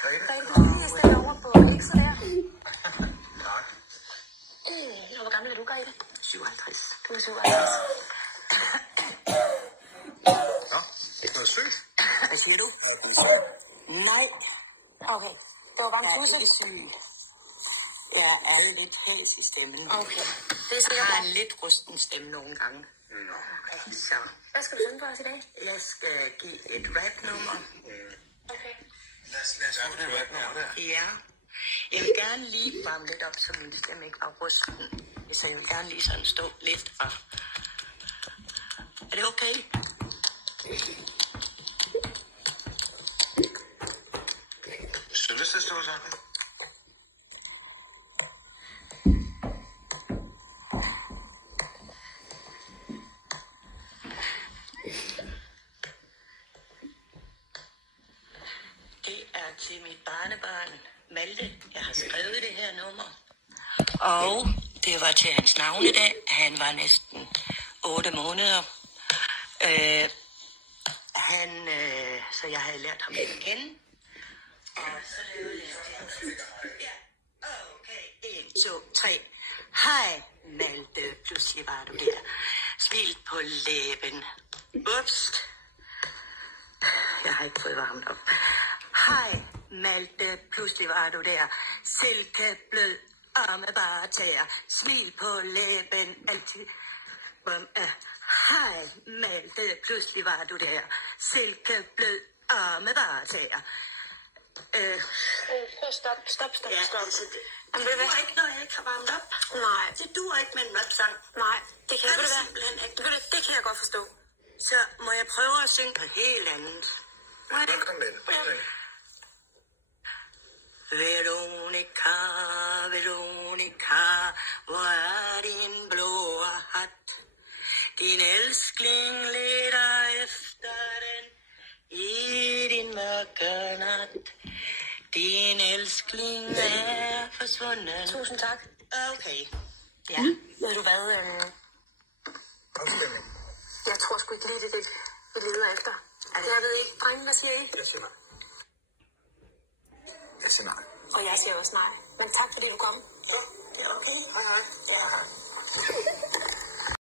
Grete, jeg stiller over på Pixel der. tak. Og hvor gammel er du, Grete? 57. Du er 57. Nå, ikke noget sygt. Hvad siger du? Nej, Okay, det var bare en jeg er tusse. ikke syg. Jeg er lidt hæs i stemmen. Okay, det er Jeg sikkert har godt. en lidt rusten stemme nogle gange. Nå. Så Hvad skal du synge for os i dag? jeg skal give et rap-nummer. Okay. Lad os få det rap nummer der. Ja. Jeg vil gerne lige varme lidt op, så min stemme ikke var rusten. Så jeg vil gerne lige sådan stå lidt og... Er det okay? Synes det stod sådan? Det er til mit barnebarn, Malte. Jeg har skrevet det her nummer. Og det var til hans navnedag. Han var næsten 8 måneder. Så jeg havde lært ham at kende. Og så lavede jeg til ham. Ja, okay. 1, 2, 3. Hej, Malte. Pludselig var du der. Smil på læben. Ups. Jeg har ikke fået varmt op. Hej, Malte, pludselig var du der. Silkeblød, arme bare tæer. Smil på læben, altid. Hej, Malte, pludselig var du der. Silkeblød, arme bare tæer. Stop. Ja, altså, det duer ikke, når jeg ikke har varmet op. Nej, Det duer ikke med en rap-sang. nej, det kan Det jeg er være. simpelthen ikke. Det kan jeg godt forstå. Så må jeg prøve at synge på helt andet. Kom med det. Veronica, Veronica, hvor er din blå hat? Din elskling leder efter den i din mørke nat. Din elskling er forsvundet. Tusind tak. Okay. Ja. Ved du hvad? Afstemning. Jeg tror sgu ikke lige, det vi leder efter. Altså, jeg ved ikke. Drenge, hvad siger I? Jeg siger nej. Jeg siger nej. Og jeg siger også nej. Men tak fordi du kom. Ja, det er okay. Hej hej. Ja.